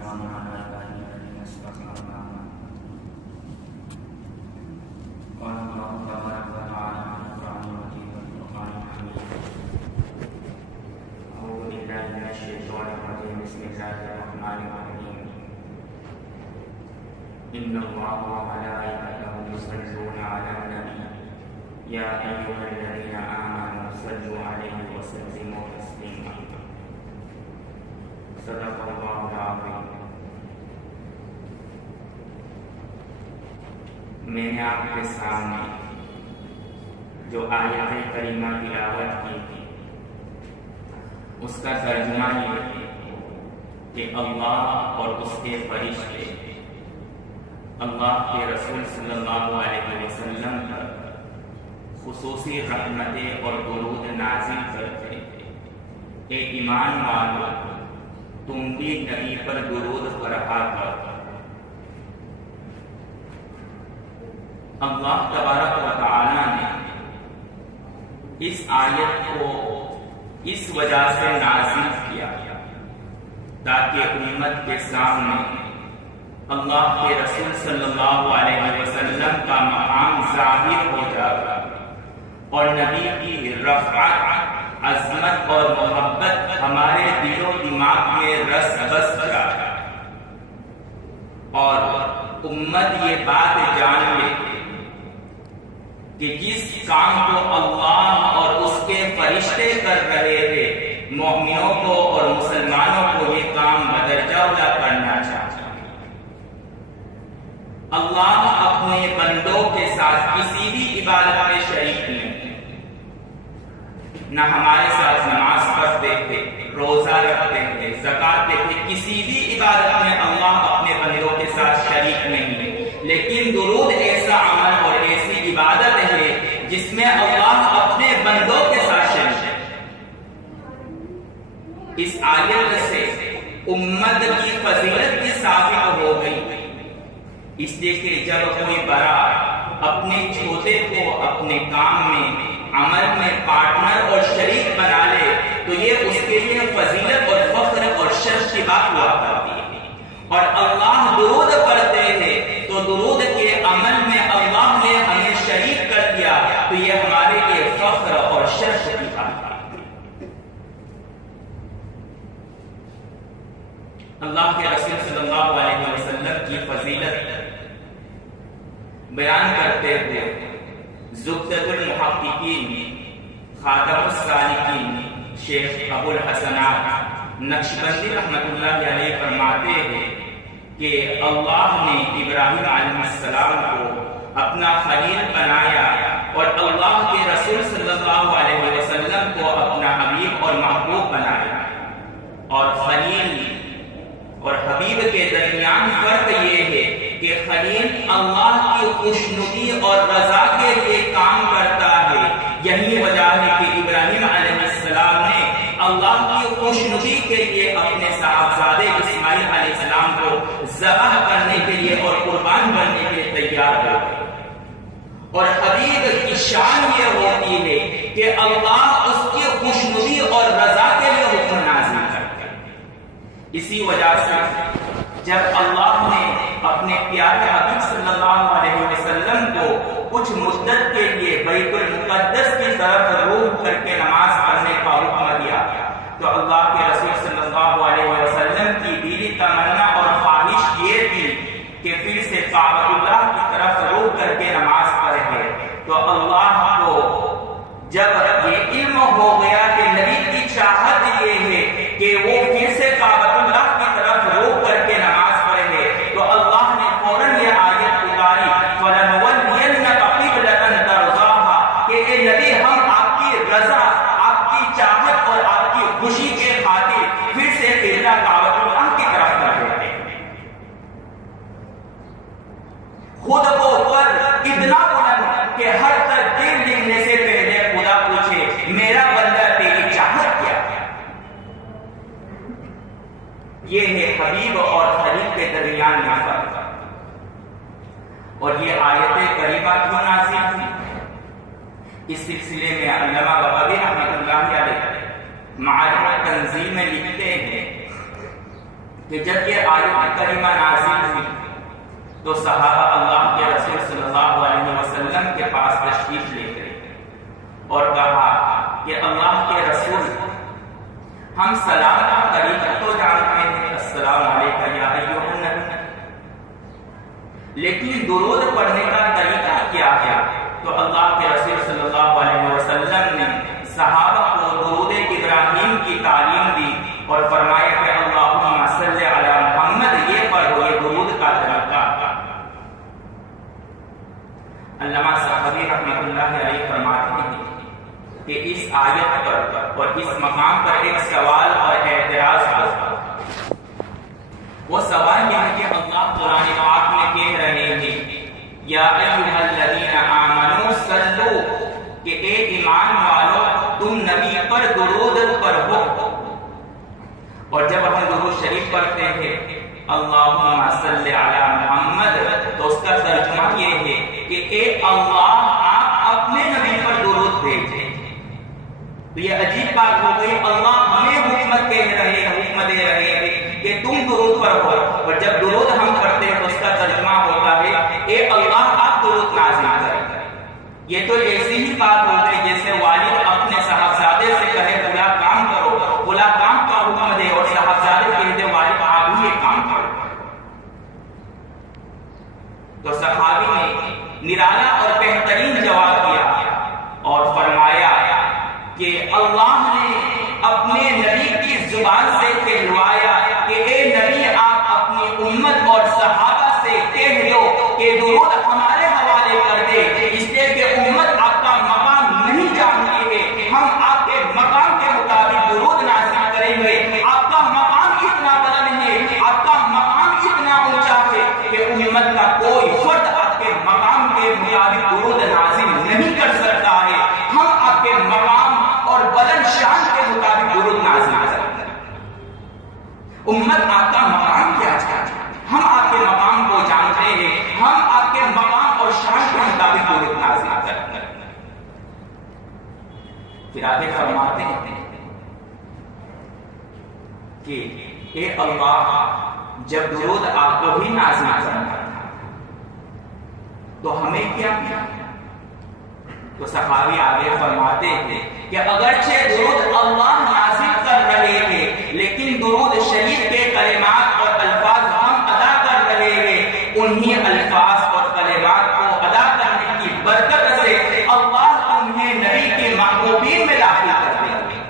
والسلام على عباده الذين اصطفى قال الله تبارك وتعالى في القرآن المجيد والفرقان الحميد أعوذ بالله من الشيطان الرجيم بسم الله الرحمن الرحيم إن الله وملائكته يصلون على النبي يا أيها الذين آمنوا صلوا عليه وسلموا تسليما صدق الله العظيم. میں نے آپ کے سامنے جو آیت کریمہ تلاوت کی تھی اس کا ترجمہ یہ ہے کہ اللہ اور اس کے فرشتے اللہ کے رسول صلی اللہ علیہ وسلم پر خصوصی رحمتیں اور درود نازل کرتے ہیں. اے ایمان والو، تم بھی نبی پر درود پڑھا کرو. اللہ تبارک و تعالی نے اس آیت کو اس وجہ سے نازل کیا تاکہ امت کے سامنے اللہ کے رسول صلی اللہ علیہ وسلم کا مقام ظاہر ہو جائے اور نبی کی رفعت، عظمت اور محبت ہمارے دل و دماغ میں رس بس جائے اور امت یہ بات جان لے کہ جس کام کو اللہ اور اس کے فرشتے کر رہے تھے، مومنوں کو اور مسلمانوں کو یہ کام بدرجہ اولا کرنا چاہتا ہے. اللہ اپنے بندوں کے ساتھ کسی بھی عبادت میں شریک نہیں، نہ ہمارے ساتھ نماز پڑھتے تھے، روزہ رکھتے تھے، زکات دیتے، کسی بھی عبادت میں اللہ اپنے بندوں کے ساتھ شریک نہیں ہے. لیکن درود ایسا عمل اور ایسی عبادت ہے جس میں اللہ اپنے بندوں کے ساتھ شریک ہے. اس آیت سے امت کی فضیلت بھی ثابت ہو گئی، اس لیے کہ جب کوئی بڑا اپنے چھوٹے کو اپنے کام میں، عمل میں پارٹنر اور شریک بنا لے تو یہ اس کے لیے فضیلت اور فخر اور شرف کی بات ہوا کرتی ہے. اور اللہ درود پڑھتے ہیں تو درود کے عمل میں اللہ نے ہمیں شریک کر دیا تو یہ ہمارے لیے فخر اور شرف کی بات ہے. اللہ کے رسول صلی اللہ علیہ وسلم کی فضیلت بیان کرتے ہوئے زبدۃ المحققین خاتم السالکین شیخ ابو الحسنات نقشبندی رحمۃ اللہ علیہ فرماتے ہیں کہ اللہ نے ابراہیم علیہ السلام کو اپنا خلیل بنایا اور اللہ کے رسول صلی اللہ علیہ وسلم کو اپنا حبیب اور محبوب بنایا. اور خلیل اور حبیب کے درمیان فرق یہ ہے کہ خلیل اللہ کی خوشنودی اور رضا کے لیے کام کرتا ہے. یہی وجہ ہے کہ ابراہیم علیہ السلام نے اللہ کی خوشنودی کے لیے اپنے صاحبزادے اسماعیل علیہ السلام کو ذبح کرنے کے لیے اور قربان کرنے کے لیے تیار ہو گئے. اور حبیب کی شان یہ ہوتی ہے کہ اللہ اس کی خوشنودی اور رضا کے لیے حکم نازل کرتے ہیں. اسی وجہ سے جب اللہ نے اپنے پیارے حبیب صلی اللہ علیہ وسلم کو کچھ مدت کے لیے بیت المقدس کی طرف روح کر کے نماز پڑھنے کا حکم دیا تو اللہ کے رسول صلی اللہ علیہ وسلم کی دلی تمنا اور خواہش یہ تھی کہ پھر سے کعبۃ اللہ کی طرف روح کر کے نماز پڑھے. تو اللہ کو جب یہ علم ہو گیا کہ نبی کی چاہت یہ ہے کہ وہ پھر سے کعبۃ اللہ کی طرف روح کر کے نماز پڑھے تو اللہ نے فوراً یہ آیت اتاری فَلَنُوَلِّيَنَّكَ قِبْلَةً تَرْضَاهَا کہ اے نبی ہم آپ کی رضا، آپ کی چاہت اور آپ کی خوشی کے خاطر پھر سے قبلہ کعبۃ اللہ کی طرف کر دیتے ہیں. خود کو پر اتنا بلند کہ ہر تقدیر لکھنے سے پہلے خدا پوچھے میرا بندہ تیری چاہت کیا ہے. یہ ہے حبیب اور خلیل کے درمیان کا فرق. اور یہ آیت کریمہ کیوں نازل ہوئی؟ اس سلسلے میں علامہ بغوی رحمۃ اللہ علیہ معارف تنظیم میں لکھتے ہیں کہ جب یہ آیت کریمہ نازل ہوئی تو صحابہ اللہ کے رسول صلی اللہ علیہ وسلم کے پاس تشریف لے گئے اور کہا کہ اللہ کے رسول، ہم سلام کا طریقہ تو جانتے ہیں، السلام علیکم یا ایھا النبی، لیکن درود پڑھنے کا طریقہ کیا ہے؟ تو اللہ کے رسول صلی اللہ علیہ وسلم نے صحابہ کو درود ابراہیم کی تعلیم دی اور فرمایا کہ اللہم صلی علی محمد، یہ پڑھو، یہ درود کا طریقہ۔ علامہ سخاوی رحمۃ اللہ علیہ فرماتے ہیں کہ اس آیت پر اور اس مقام پر ایک سوال اور اعتراض ہے۔ وہ سوال یہ ہے کہ اللہ قرآن پاک میں کہہ رہے ہیں یا ایھا الذین آمنوا صلو، کہ اے ایمان والو تم نبی پر درود پڑھو، اور جب ہم درود شریف پڑھتے ہیں اللہم صلی علی محمد، تو اس کا ترجمہ یہ ہے کہ اے اللہ آپ اپنے نبی پر درود بھیجیں۔ تو یہ عجیب بات ہو گئی، اللہ ہمیں حکمت کہہ رہے ہیں، حکمت دے رہے ہیں کہ تم درود پڑھو، اور جب درود ہم پڑھتے ہیں تو اس کا ترجمہ ہوتا ہے اے اللہ آپ درود نازل کریں۔ یہ تو ایسی ہی بات ہو گئی جیسے والد اپنے صاحبزادے سے کہے بلا کام کرو، بلا کام کا حکم دے، اور صاحبزادے کہہ دے والد آپ ہی یہ کام کرو۔ تو صحابی نے نرالا اور بہترین جواب دیا اور فرمایا کہ اللہ نے اپنے نبی کی زبان سے کہلوایا کہ اے نبی آپ اپنی امت اور صحابہ سے کہہ دو کہ درود ہمارے حوالے کر دے، اس لیے کہ امت آپ کا مقام نہیں جانتی ہے، ہم آپ کے مقام کے مطابق درود نازل کریں گے۔ آپ کا مقام اتنا بلند ہے، آپ کا مقام اتنا اونچا ہے کہ امت کا کوئی فرد آپ کے مقام کے مطابق درود نازل نہیں کر سکتا ہے، ہم آپ کے مقام اور بلند شان کے مطابق درود نازل کرتے ہیں۔ امت آپ کا مقام کیا چاہتی ہے، ہم آپ کے مقام کو جانتے ہیں، ہم آپ کے مقام اور شان کے مطابق درود نازل کرتے ہیں۔ پھر آگے فرماتے ہیں کہ اے اللہ جب درود آپ کو ہی نازل کرنا تھا تو ہمیں کیا کیا؟ تو صحابی آگے فرماتے ہیں کہ اگرچہ درود اللہ نازل کر رہے ہیں، لیکن درود شریف کے کلمات اور الفاظ ہم ادا کر رہے ہیں، انہی الفاظ اور کلمات کو ادا کرنے کی برکت سے اللہ تمہیں نبی کے محبوبین میں داخل کر دیں گے۔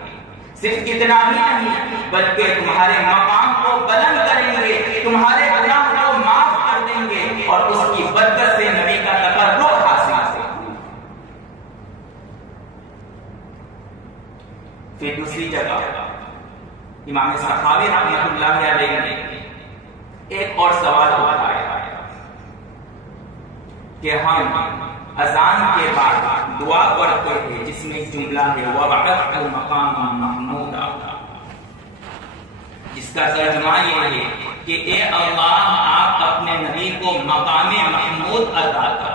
صرف اتنا ہی نہیں بلکہ تمہارے مقام کو بلند کریں گے، تمہارے گناہ کو معاف کر دیں گے، اور اس کی برکت سے نبی کا تقرب حاصل ہوگا۔ پھر دوسری جگہ امام سخاوی رحمۃ اللہ علیہ نے ایک اور سوال اٹھایا کہ ہم اذان کے بعد دعا پڑھتے ہیں جس میں جملہ ہے وَوَعَدْتَ الْمَقَامَ مَحْمُودًا، جس کا ترجمہ یہ ہے کہ اے اللہ آپ اپنے نبی کو مقام محمود عطا کر۔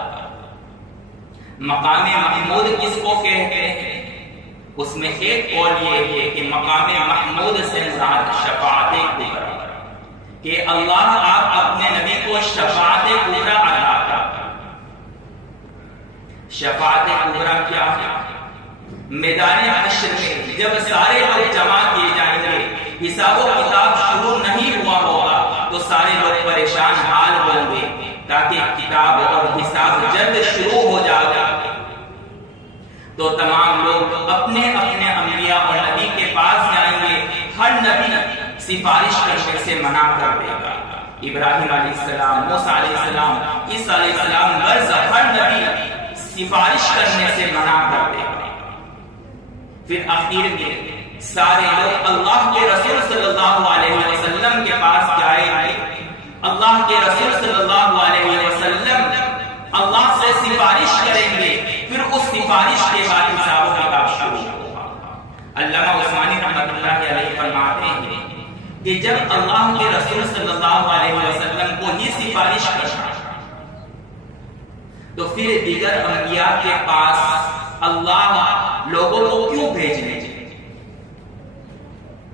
مقام محمود کس کو کہتے ہیں؟ اس میں ایک قول یہ ہے کہ مقام محمود سے مراد شفاعت کبریٰ، کہ اللہ آپ اپنے نبی کو شفاعت کبریٰ عطا کر۔ شفاعت کبریٰ کیا ہے؟ میدان حشر میں جب سارے لوگ جمع کیے جائیں گے، حساب و کتاب شروع نہیں ہوا ہوگا تو سارے لوگ پریشان حال ہوں گے تاکہ کتاب اور حساب جلد شروع ہو جائے گا۔ تو تمام لوگ اپنے اپنے انبیاء اور نبی کے پاس جائیں گے، ہر نبی سفارش کرنے سے منع کر دے گا۔ ابراہیم علیہ السلام، موسیٰ علیہ السلام، عیسیٰ علیہ السلام غرض ہر نبی سفارش کرنے سے منع کر دے گا۔ پھر آخر میں سارے لوگ اللہ کے رسول صلی اللہ علیہ وسلم کے پاس جائیں گے، اللہ کے رسول صلی اللہ علیہ وسلم اللہ سے سفارش کریں گے، پھر اس سفارش کے بعد حساب و کتاب شروع ہوگا۔ علامہ عثمانی رحمۃ اللہ علیہ فرماتے ہیں کہ جب اللہ کے رسول صلی اللہ علیہ وسلم کو ہی سفارش کرنا تو پھر دیگر انبیاء کے پاس اللہ لوگوں کو کیوں بھیجنے؟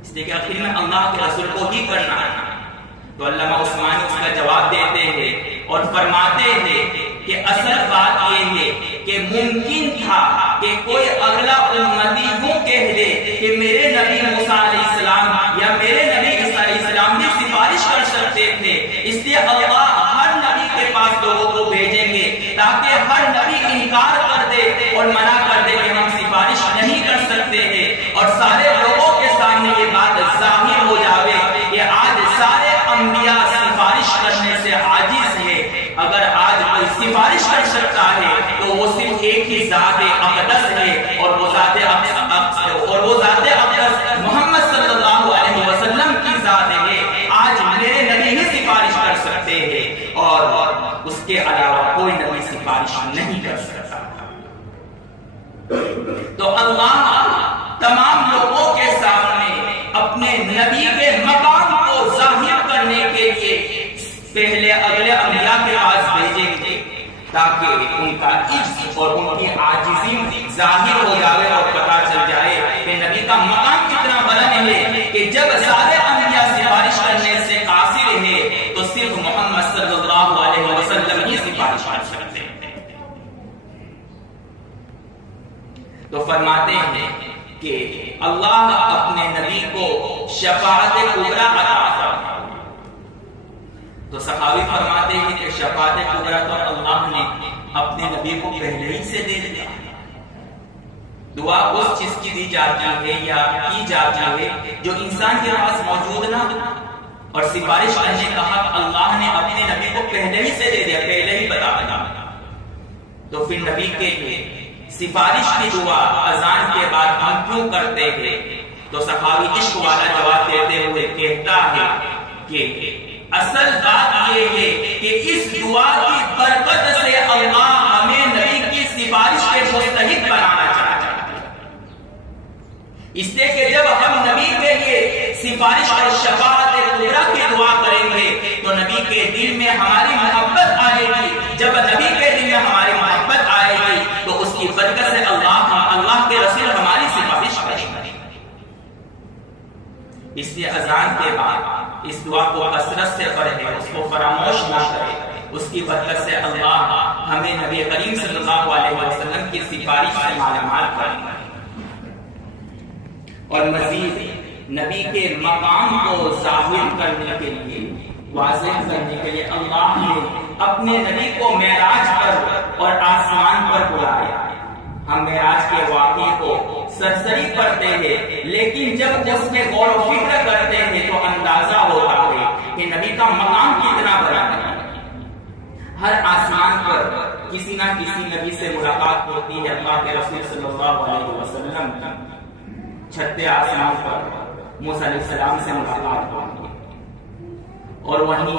اس لیے کہ آخر میں اللہ کے رسول کو ہی کرنا ہے۔ تو علامہ عثمانی اس کا جواب دیتے ہیں اور فرماتے ہیں کہ اصل بات یہ ہے کہ ممکن تھا کہ کوئی اگلا امتی یوں کہہ دے کہ میرے نبی موسیٰ علیہ السلام یا میرے نبی عیسیٰ علیہ السلام بھی سفارش کر سکتے تھے، اس لیے اللہ ہر نبی کے پاس لوگوں کو بھیجیں گے تاکہ ہر نبی انکار کر دے اور منع کر دے کہ ہم سفارش نہیں کر سکتے ہیں، اور سارے لوگوں کے سامنے یہ بات ظاہر ہو جاوے کہ آج سارے انبیاء سفارش کرنے سے عاجز ہے۔ اگر آج کوئی سفارش کر سکتا ہے تو وہ صرف ایک ہی ذات اقدس ہے، اور وہ ذات اقدس محمد صلی اللہ علیہ وسلم کی ذات ہے۔ آج میرے نبی ہی سفارش کر سکتے ہیں اور اس کے علاوہ کوئی نبی سفارش نہیں کر سکتا۔ تو اللہ تمام لوگوں کے سامنے اپنے نبی کے مقام کو ظاہر کرنے کے لیے پہلے اگلے انبیاء کے پاس بھیجیں گے تاکہ ان کا عجز اور ان کی عاجزی ظاہر ہو جائے اور پتہ چل جائے کہ نبی کا مقام کتنا بلند ہے کہ جب سارے انبیاء سفارش کرنے سے قاصر ہیں تو صرف محمد صلی اللہ علیہ وسلم ہی سفارش کر سکتے ہیں۔ تو فرماتے ہیں کہ اللہ اپنے نبی کو شفاعت کبریٰ عطا فرمائے۔ تو صحابی فرماتے ہیں کہ شفاعت کبریٰ تو اللہ نے اپنے نبی کو پہلے ہی سے دے دیا۔ دعا اس چیز کی دی جاتی ہے یا کی جاتی ہے جو انسان کے پاس موجود نہ ہو، اور سفارش کرنے کا حق اللہ نے اپنے نبی کو پہلے ہی سے دے دیا، پہلے ہی بتا دیا۔ تو پھر نبی کے لیے سفارش کی دعا اذان کے بعد ہم کیوں کرتے ہیں؟ تو صحابی عشق والا جواب دیتے ہوئے کہتا ہے کہ اصل بات یہ ہے کہ اس دعا کی برکت سے اللہ ہمیں نبی کی سفارش کے مستحق بنانا چاہتا ہے، اس لیے کہ جب ہم نبی کے لیے سفارش اور شفاعت کبریٰ کی دعا کریں گے تو نبی کے دل میں ہماری محبت آئے گی، جب نبی کے دل میں ہماری محبت آئے گی تو اس کی برکت سے اللہ کے رسول ہماری سفارش کریں گے۔ اس لیے اذان کے بعد اس دعا کو کثرت سے پڑھیں، اس کو فراموش نہ کریں، اس کی برکت سے اللہ ہمیں نبی کریم صلی اللہ علیہ وسلم کی سفارش سے مالا مال کریں۔ اور مزید نبی کے مقام کو ظاہر کرنے کے لیے، واضح کرنے کے لیے اللہ نے اپنے نبی کو معراج پر اور آسمان پر بلایا۔ ہم معراج کے واقعے کو سرسری پڑھتے ہیں، لیکن جب اس میں غور و فکر کرتے ہیں تو اندازہ ہوتا ہے کہ نبی کا مقام کتنا بڑا ہے۔ ہر آسمان پر کسی نہ کسی نبی سے ملاقات ہوتی ہے۔ اللہ کے رسول صلی اللہ علیہ وسلم چھٹے آسمان پر موسیٰ علیہ السلام سے ملاقات ہوتی ہے، اور وہیں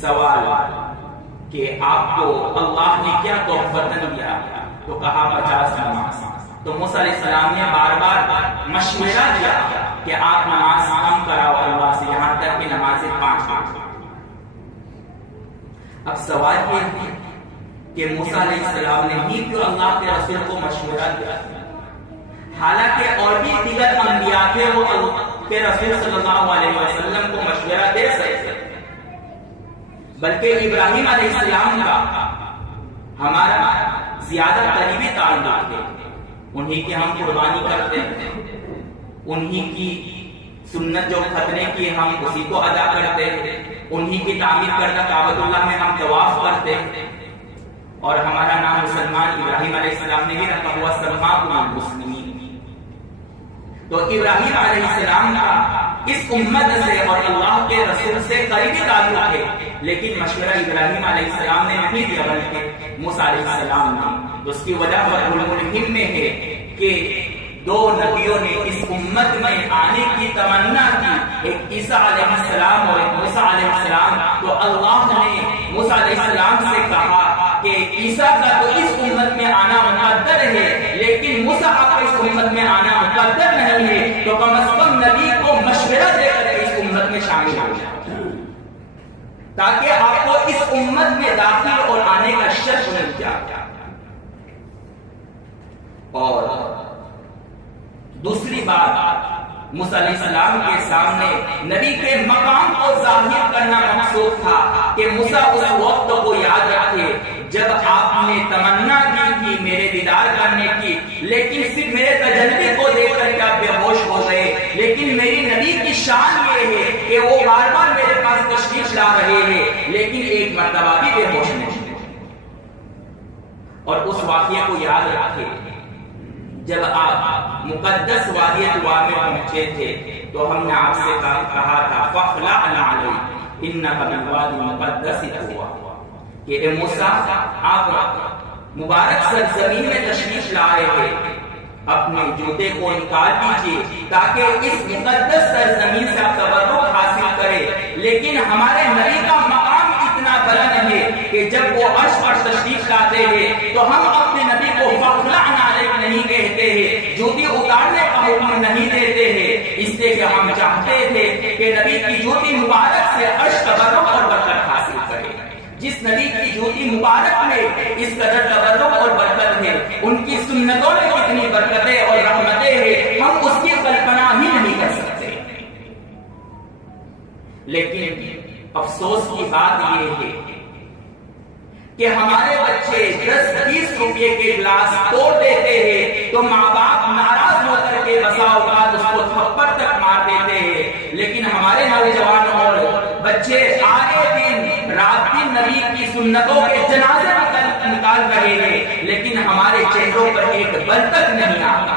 سوال کہ آپ کو اللہ نے کیا تحفہ دیا؟ تو کہا 50 نماز۔ تو موسیٰ علیہ السلام نے بار بار مشورہ دیا کہ آپ نماز کم کراؤ اللہ سے، یہاں تک کہ نمازیں 5 اب سوال یہ ہے کہ موسیٰ علیہ السلام نے ہی کیوں اللہ کے رسول کو مشورہ دیا؟ حالانکہ اور بھی دیگر انبیاء تھے وہ اللہ کے رسول صلی اللہ علیہ وسلم کو مشورہ دے سکتے، بلکہ ابراہیم علیہ السلام کا ہمارا زیادہ قریبی تعلق ہے، انہی کی ہم قربانی کرتے ہیں، انہی کی سنت جو ختنے کی ہم اسی کو ادا کرتے ہیں، انہی کی تعمیر کردہ کعبۃ اللہ میں ہم طواف کرتے ہیں، اور ہمارا نام مسلمان ابراہیم علیہ السلام نے ہی رکھا ہوا سماکم المسلمین۔ تو ابراہیم علیہ السلام کا اس امت سے اور اللہ کے رسول سے قریبی تعلق ہے، لیکن مشورہ ابراہیم علیہ السلام نے نہیں دیا بلکہ موسیٰ علیہ السلام نے۔ اس کی وجہ فتح الملہم میں ہے کہ 2 نبیوں نے اس امت میں آنے کی تمنا کی، ایک عیسیٰ علیہ السلام اور ایک موسیٰ علیہ السلام۔ تو اللہ نے موسیٰ علیہ السلام سے کہا کہ عیسیٰ کا تو اس امت میں آنا مقدر ہے، لیکن موسیٰ کا اس امت میں آنا مقدر نہیں ہے، تو کم از کم نبی کو مشورہ دے کر اس امت میں شامل ہو جائے تاکہ آپ کو اس امت میں داخل اور آنے کا شرف مل جائے۔ اور دوسری بات، موسیٰ علیہ السلام کے سامنے نبی کے مقام کو ظاہر کہ موسیٰ اس وقت کو یاد رکھے جب آپ نے تمنا کی تھی میرے دیدار کرنے کی، لیکن صرف میرے تجلی کو دیکھ کر کے آپ بے ہوش ہو گئے، لیکن میری نبی کی شان یہ ہے کہ وہ بار بار میرے پاس تشریف لا رہے ہیں لیکن ایک مرتبہ بھی بے ہوش نہیں۔ اور اس واقعے کو یاد رکھے جب آپ مقدس وادی طویٰ میں پہنچے تھے تو ہم نے آپ سے کہا تھا فَاخْلَعْنَا عَلَيْكَ إِنَّكَ بِالْوَادِ الْمُقَدَّسِ طویٰ، کہ اے موسیٰ آپ مبارک سرزمین میں تشریف لائے ہیں، اپنے جوتے کو نکال دیجیے تاکہ اس مقدس سرزمین سے آپ تبرک حاصل کریں۔ لیکن ہمارے نبی کا مقام اتنا بلند ہے کہ جب وہ عرش پر تشریف لاتے ہیں تو ہم اپنے نبی کو فَاخْلَعْنَا عَلَيْكَ نہیں کہتے ہیں، جوتی اتارنے کا حکم نہیں دیتے ہیں، اس لیے کہ ہم چاہتے تھے کہ نبی کی جوتی مبارک سے عرش تبرک اور برکت حاصل کرے۔ جس نبی کی جوتی مبارک میں اس قدر تبرک اور برکت ہے، ان کی سنتوں میں کتنی برکتیں اور رحمتیں ہیں، ہم اس کی کلپنا ہی نہیں کر سکتے۔ لیکن افسوس کی بات یہ ہے کہ ہمارے بچے 10-20 روپے کے گلاس توڑ دیتے ہیں تو ماں باپ ناراض ہو کر کے بسا اوقات اس کو تھپڑ تک مار دیتے ہیں، لیکن ہمارے نوجوان اور بچے آئے دن رات دن نبی کی سنتوں کے جنازے نکال رہے ہیں، لیکن ہمارے چہروں پر ایک بل تک نہیں آتا۔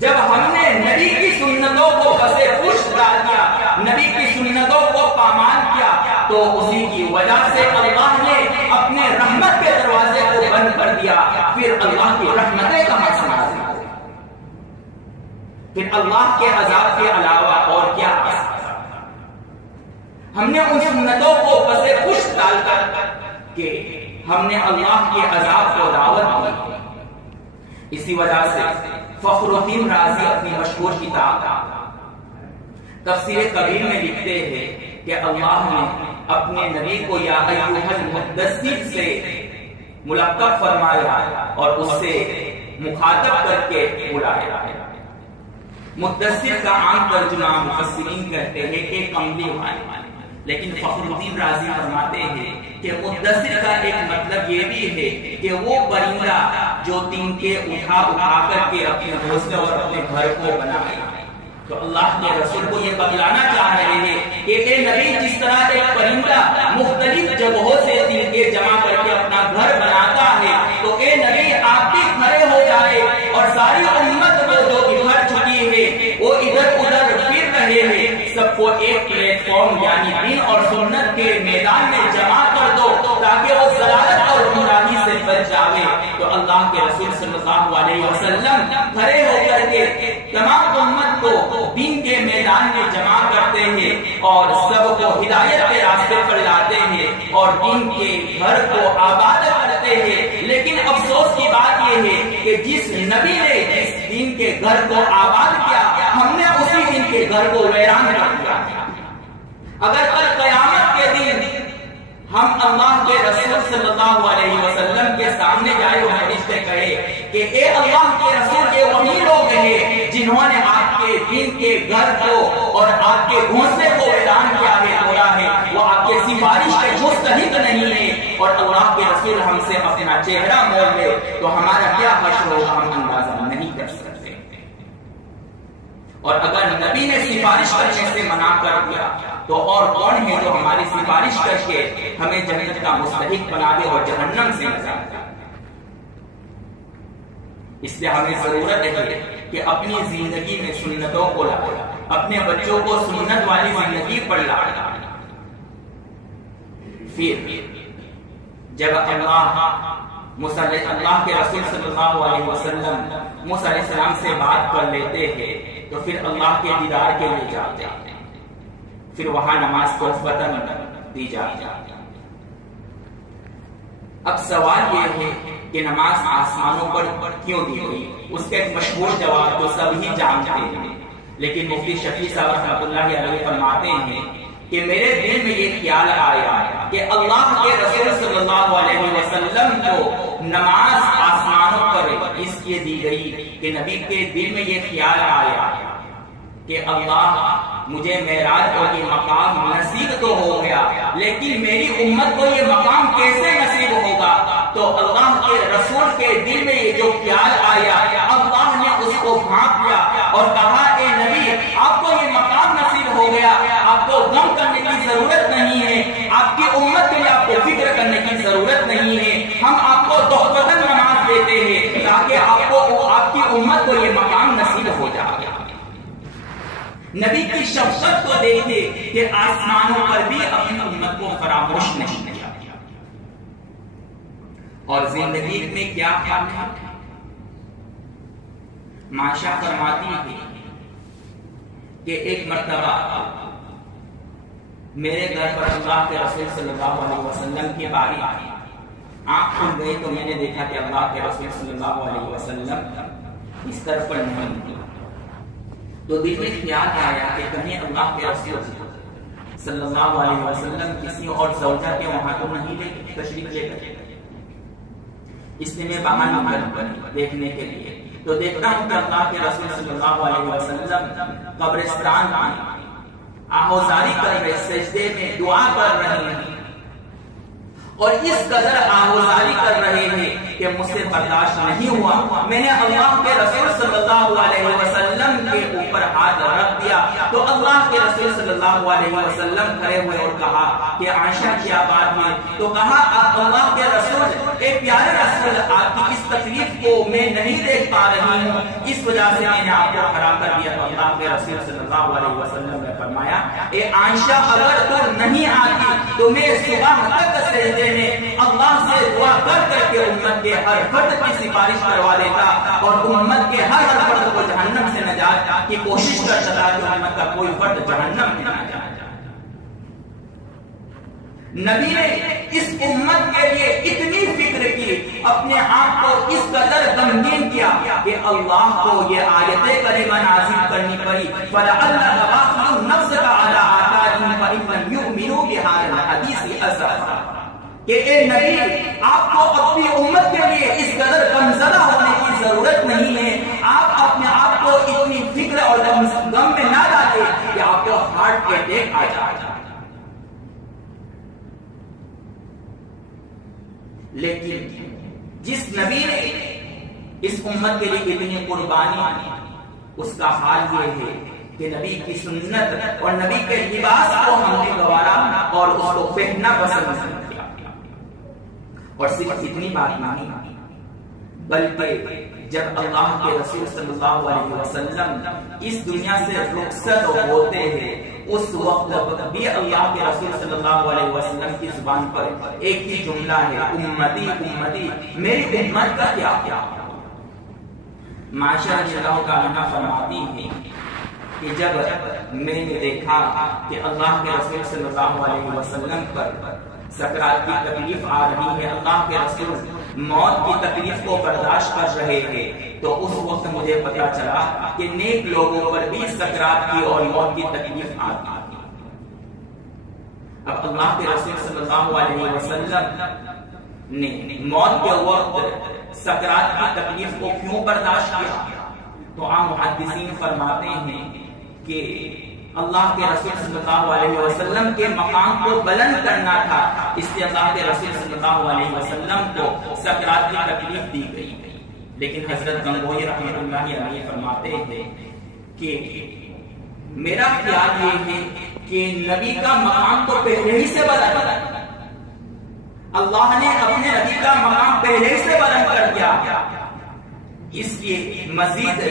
جب ہم نے نبی کی سنتوں کو پسے پشت ڈال دیا، نبی کی سنتوں کو پامال کیا، تو اسی کی وجہ سے اللہ نے اپنے رحمت کے دروازے کو بند کر دیا۔ پھر اللہ کی رحمتیں کہاں سے نازل ہوئی؟ پھر اللہ کے عذاب کے علاوہ اور کیا ہے؟ ہم نے ان سنتوں کو پسے پشت ڈال کر کہ ہم نے اللہ کے عذاب کو دعوت دی۔ اسی وجہ سے فخر الدین رازی اپنی مشہور کتاب تفسیر کبیر میں لکھتے ہیں کہ اللہ نے اپنے نبی کو یا ایھا المدثر سے ملقب فرمایا اور اس سے مخاطب کر کے بلایا۔ مدثر کا عام ترجمہ مفسرین کہتے ہیں کہ کملی والے، لیکن فخر الدین رازی فرماتے ہیں کہ مدثر کا ایک مطلب یہ بھی ہے کہ وہ پرندہ جو تنکے اٹھا کر کے اپنے گھونسلے اور اپنے گھر کو بنائے۔ تو اللہ کے رسول کو یہ بتلانا چاہ رہے ہیں کہ اے نبی، جس طرح ایک پرندہ مختلف جگہوں سے تنکے جمع کر کے اپنا گھر بناتا ہے، تو اے نبی آپ بھی کھڑے ہو جائے اور ساری امت کو جو بکھر چکی ہے وہ ادھر ادھر پھر رہے ہیں، سب کو ایک پلیٹ فارم یعنی دین اور سنت کے میدان میں جمع کر دو تاکہ وہ ضلالت اور گمراہی سے بچ جاوے۔ تو اللہ کے رسول صلی اللہ علیہ وسلم کھڑے ہو کر کے تمام امت کو دین کے میدان میں جمع کرتے ہیں اور سب کو ہدایت کے راستے پر لاتے ہیں اور دین کے گھر کو آباد کرتے ہیں۔ لیکن افسوس کی بات یہ ہے کہ جس نبی نے جس دین کے گھر کو آباد کیا، ہم نے اسی دین کے گھر کو ویران کر دیا۔ اگر کل قیامت کے دن ہم اللہ کے رسول صلی اللہ علیہ وسلم کے سامنے جائے اور فرشتے کہے کہ اے اللہ کے رسول، یہ وہی لوگ ہیں جنہوں نے آپ کے دین کے گھر کو اور آپ کے گھونسلے کو ویران کیا ہے، توڑا ہے، وہ آپ کے سفارش کے مستحق نہیں ہے، اور اللہ کے رسول ہم سے اپنا چہرہ موڑ لے تو ہمارا کیا حشر ہوگا ہم اندازہ نہیں کر سکتے۔ اور اگر نبی نے سفارش کرنے سے منع کر دیا تو اور کون ہے جو ہماری سفارش کر کے ہمیں جنت کا مستحق بنا دے اور جہنم سے بچا دے؟ اس لیے ہمیں ضرورت ہے کہ اپنی زندگی میں سنتوں کو لائیں، اپنے بچوں کو سنت والی زندگی پر لائیں۔ پھر جب اللہ کے رسول صلی اللہ علیہ وسلم موسیٰ علیہ السلام سے بات کر لیتے ہیں تو پھر اللہ کے دیدار کے لیے جاتے ہیں، پھر وہاں نماز کو فتن دی جاتی ہے۔ اب سوال یہ ہے کہ نماز آسمانوں پر کیوں دی گئی؟ اس کا ایک مشہور جواب تو سب ہی جانتے ہیں، لیکن مفتی شفیع صاحب رحمۃ اللہ علیہ فرماتے ہیں کہ میرے دل میں یہ خیال آیا کہ اللہ کے رسول صلی اللہ علیہ وسلم کو نماز آسمانوں پر اس لیے دی گئی کہ نبی کے دل میں یہ خیال آیا کہ اللہ مجھے معراج اور یہ مقام نصیب تو ہو گیا، لیکن میری امت کو یہ مقام کیسے نصیب ہوگا؟ تو اللہ کے رسول کے دل میں یہ جو خیال آیا، اللہ نے اس کو بھانپ لیا اور کہا اے نبی آپ کو یہ مقام نصیب ہو گیا، آپ کو غم کرنے کی ضرورت نہیں ہے، آپ کی امت کے لیے آپ کو فکر کرنے کی ضرورت نہیں ہے، ہم آپ کو تحفۃ نماز دیتے ہیں تاکہ آپ کی امت کو یہ مقام نصیب ہو جائے۔ نبی کی شفقت کو دیکھتے کہ آسمانوں پر بھی اپنی امت کو فراموش نہیں کیا، اور زندگی میں کیا حال ہے؟ معاشہ فرماتی ہے کہ ایک مرتبہ میرے گھر پر اللہ کے رسول صلی اللہ علیہ وسلم کی باری آئی، آنکھ کھل گئی تو میں نے دیکھا کہ اللہ کے رسول صلی اللہ علیہ وسلم اس طرف پر نہیں، تو دل میں خیال آیا کہ کہیں اللہ کے رسول صلی اللہ علیہ وسلم کسی اور زوجہ کے وہاں تو نہیں تشریف لے کر، اس نے میں باہر نکل دیکھنے کے لیے، تو دیکھتا ہوں کہ اللہ کے رسول صلی اللہ علیہ وسلم قبرستان میں آہوزاری کر رہے، سجدے میں دعا کر رہے ہیں، اور اس قدر آہوزاری کر رہے ہیں کہ مجھ سے برداشت نہیں ہوا، میں نے اللہ کے رسول صلی اللہ علیہ وسلم کے اوپر ہاتھ رکھ دیا، تو اللہ کے رسول صلی اللہ علیہ وسلم کھڑے ہوئے اور کہا کہ عائشہ کیا بات ہے؟ تو کہا اللہ کے رسول، اے پیارے رسول، آپ کی اس تکلیف کو میں نہیں دیکھ پا رہی ہوں، اس وجہ سے میں نے آپ کو کھڑا کر دیا۔ تو اللہ کے رسول صلی اللہ علیہ وسلم نے فرمایا اے عائشہ اگر تو نہیں آتی تو میں صبح تک سجدے میں اللہ سے دعا کر کر کے امت کے ہر فرد کی سفارش کروا دیتا اور امت کے ہر فرد کو جہنم سے نجات کی کوشش کرتا تھا کہ امت کا کوئی فرد جہنم میں نہ جائے۔ نبی نے اس امت کے لیے اتنی فکر کی، اپنے آپ کو اس قدر غمگین کیا کہ اللہ کو یہ آیت کریمہ نازل کرنی پڑی، فَلَعَلَّكَ بَاخِعٌ نَفْسَكَ عَلَىٰ آثَارِهِمْ إِن لَّمْ يُؤْمِنُوا بِهَٰذَا الْحَدِيثِ أَسَفًا، کہ اے نبی آپ کو اپنی امت کے لیے اس قدر غمزدہ ہونے کی ضرورت نہیں ہے، آپ اپنے آپ کو اتنی فکر اور غم میں نہ ڈالیں کہ آپ کو ہارٹ اٹیک آ جائے۔ لیکن جس نبی نے اس امت کے لیے اتنی قربانی، اس کا حال یہ ہے کہ نبی کی سنت اور نبی کے لباس کو ہم نے گوارا اور اس کو پہننا پسند نہیں کیا، اور صرف اتنی بات نہیں بلکہ جب اللہ کے رسول صلی اللہ علیہ وسلم اس دنیا سے رخصت ہوتے ہیں اس وقت بھی اللہ کے رسول صلی اللہ علیہ وسلم کی زبان پر ایک ہی جملہ ہے، امتی امتی، میری امت کا کیا؟ معاشرہ رضی اللہ تعالیٰ فرماتی ہے کہ جب میں نے دیکھا کہ اللہ کے رسول صلی اللہ علیہ وسلم پر سکرات کی تکلیف آ رہی ہے، اللہ کے رسول موت کی تکلیف کو برداشت کر رہے تھے، تو اس وقت مجھے پتا چلا کہ نیک لوگوں پر بھی سکرات کی اور موت کی تکلیف آتی ہے۔ اب اللہ کے رسول صلی اللہ علیہ وسلم نے موت کے وقت سکرات کی تکلیف کو کیوں برداشت کیا؟ تو عام محدثین فرماتے ہیں کہ اللہ کے رسول صلی اللہ علیہ وسلم کے مقام کو بلند کرنا تھا، اس لیے اللہ کے رسول صلی اللہ علیہ وسلم کو سکرات کی تکلیف دی گئی۔ لیکن حضرت گنگوئی رحمۃ اللہ علیہ فرماتے ہیں کہ میرا خیال یہ ہے کہ نبی کا مقام تو پہلے ہی سے بلند، اللہ نے اپنے نبی کا مقام پہلے ہی سے بلند کر دیا، اس لیے مزید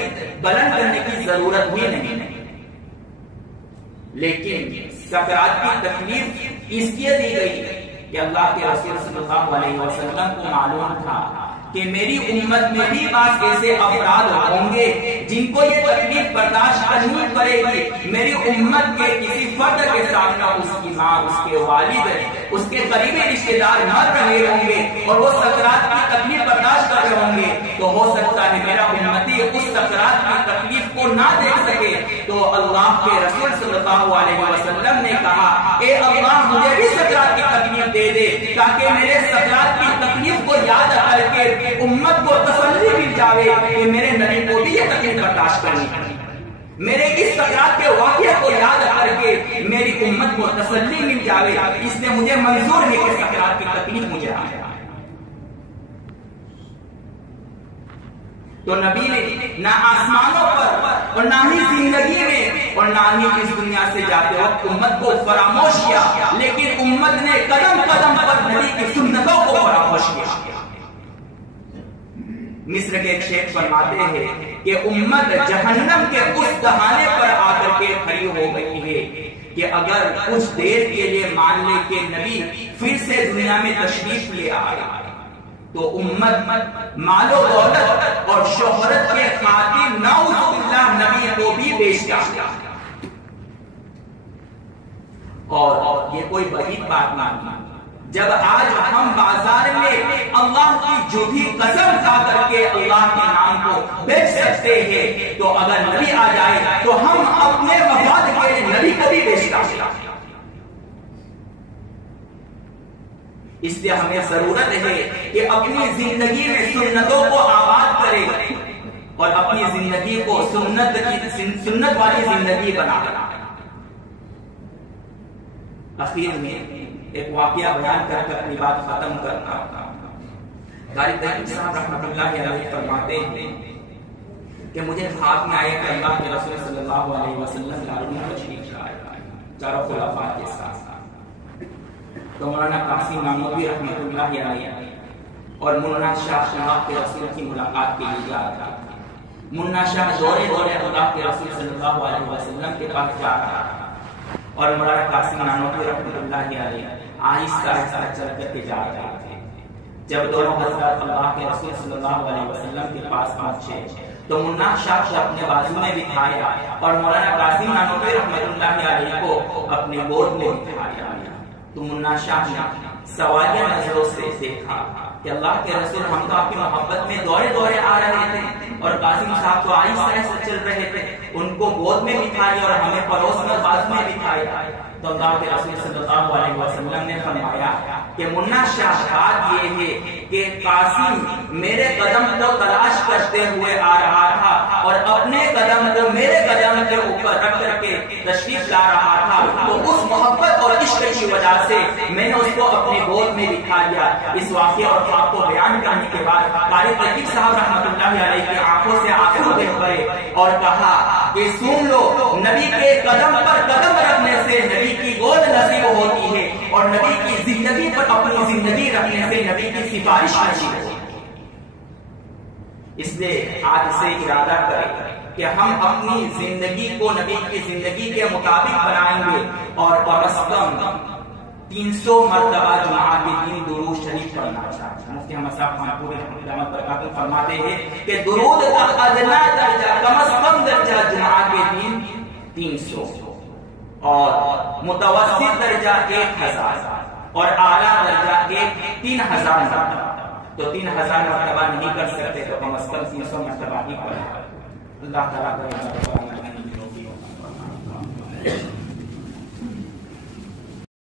بلند کرنے کی ضرورت بھی نہیں۔ لیکن سکرات کی تکلیف اس لیے دی گئی کہ اللہ کے رسول صلی اللہ علیہ وسلم کو معلوم تھا کہ میری امت میں بھی بعض ایسے افراد ہوں گے جن کو یہ تکلیف برداشت کرنی پڑے گی، میری امت کے کسی فرد کے سامنے اس کی ماں، اس کے والد، اس کے قریبی رشتے دار مر رہے ہوں گے اور وہ سکرات کی تکلیف برداشت کر رہے ہوں گے، تو ہو سکتا ہے میرا امتی اس سکرات کی تکلیف کو نہ دیکھ سکے۔ تو اللہ کے رسول صلی اللہ علیہ وسلم نے کہا اے اللہ مجھے بھی سکرات کی تکلیف دے دے تاکہ میرے سکرات کی تکلیف کو یاد کر کے امت کو تسلی مل جاوے کہ میرے نبی کو بھی یہ تکلیف برداشت کرنی ہے۔ میرے اس سکرات کے واقعے کو یاد کر کے میری امت کو تسلی مل جاوے، اس لیے مجھے منظور ہے کہ سکرات کی تکلیف مجھے آئے۔ تو نبی نے نہ آسمانوں پر اور نہ ہی زندگی میں اور نہ ہی اس دنیا سے جاتے وقت امت کو فراموش کیا، لیکن امت نے قدم قدم پر نبی کی سنتوں کو فراموش کیا۔ مصر کے ایک شیخ فرماتے ہیں کہ امت جہنم کے اس دہانے پر آ کر کے کھڑی ہو گئی ہے کہ اگر کچھ دیر کے لیے مان لے کہ نبی پھر سے دنیا میں تشریف لے آئے تو امت مال و دولت اور شہرت کے خاطر نعوذ باللہ نبی کو بھی بیچ ڈالے۔ اور یہ کوئی بعید بات نہیں، جب آج ہم بازار میں اللہ کی جھوٹی قسم کھا کر کے اللہ کے نام کو بیچ سکتے ہیں، تو اگر نبی آ جائے تو ہم اپنے مفاد کے لیے نبی کو بھی بیچ ڈالیں۔ اس لیے ہمیں ضرورت ہے کہ اپنی زندگی میں سنتوں کو آباد کرے اور اپنی زندگی کو سنت والی زندگی بنا۔ اخیر میں ایک واقعہ بیان کر کے اپنی بات ختم کرنا۔ قاری تحقیق صاحب رحمۃ اللہ علیہ فرماتے ہیں کہ مجھے خواب میں آیا کہ اللہ کے رسول صلی اللہ علیہ وسلم دارالعلوم میں تشریف لائے چاروں خلفاء کے ساتھ۔ تو مولانا قاسم نانوتوی رحمۃ اللہ علیہ اور مولانا شاہ اللہ کے رسول کی ملاقات کے لیے جا رہا تھا۔ مولانا شاہ دورے دورے اللہ کے رسول صلی اللہ علیہ وسلم کے پاس جا رہا تھا اور مولانا قاسم نانوتوی رحمۃ اللہ علیہ آہستہ آہستہ چل کر کے جا رہے تھے۔ جب دونوں حضرات اللہ کے رسول صلی اللہ علیہ وسلم کے پاس پہنچے تو مولانا شاہ کو اپنے بازو میں بٹھایا اور مولانا قاسم نانوتوی رحمۃ اللہ علیہ کو اپنے گود میں بٹھایا۔ تو مولانا شاہ نے سوالیہ نظروں سے دیکھا کہ اللہ کے رسول ہم تو آپ کی محبت میں دورے دورے آ رہے تھے اور قاسم صاحب تو آہستہ آہستہ چل رہے تھے، ان کو گود میں بٹھایا اور ہمیں پڑوس میں بازو میں بٹھایا۔ تو اللہ کے رسول صلی اللہ علیہ وسلم نے فرمایا کہ مولانا شاہ بات یہ ہے کہ قاسم میرے قدم کو تلاش کرتے ہوئے آ رہا تھا اور اپنے قدم کو میرے قدم کے اوپر رکھ کر کے تشریف لا رہا تھا، تو اس محبت اور عشق کی وجہ سے میں نے اس کو اپنے گود میں بٹھا لیا۔ اس واقعے اور خواب کو بیان کرنے کے بعد قاری تحقیق صاحب رحمۃ اللہ علیہ کی آنکھوں سے آنسو بہ پڑے اور کہا کہ سن لو، نبی کے قدم پر قدم رکھنے سے نبی کی گود نصیب ہوتی ہے اور نبی کی زندگی پر اپنی زندگی رکھنے سے نبی کی سفارش نصیب ہوتی ہے۔ اس لیے آج سے ارادہ کریں کہ ہم اپنی زندگی کو نبی کی زندگی کے مطابق بنائیں گے اور کم از کم 300 مرتبہ جمعہ کے دن درود شریف پڑھنا چاہیے۔ مفتی احمد صاحب خانپوری رحمۃ اللہ برکاتہ فرماتے ہیں کہ درود کا ادنا درجہ کم از کم درجہ جمعہ کے دن 300 اور متوسط درجہ 1000 اور اعلیٰ درجہ 3000 مرتبہ۔ تو 3000 مرتبہ نہیں کر سکتے تو کم از کم 300 مرتبہ ہی پڑھیں۔ اللہ تعالیٰ کا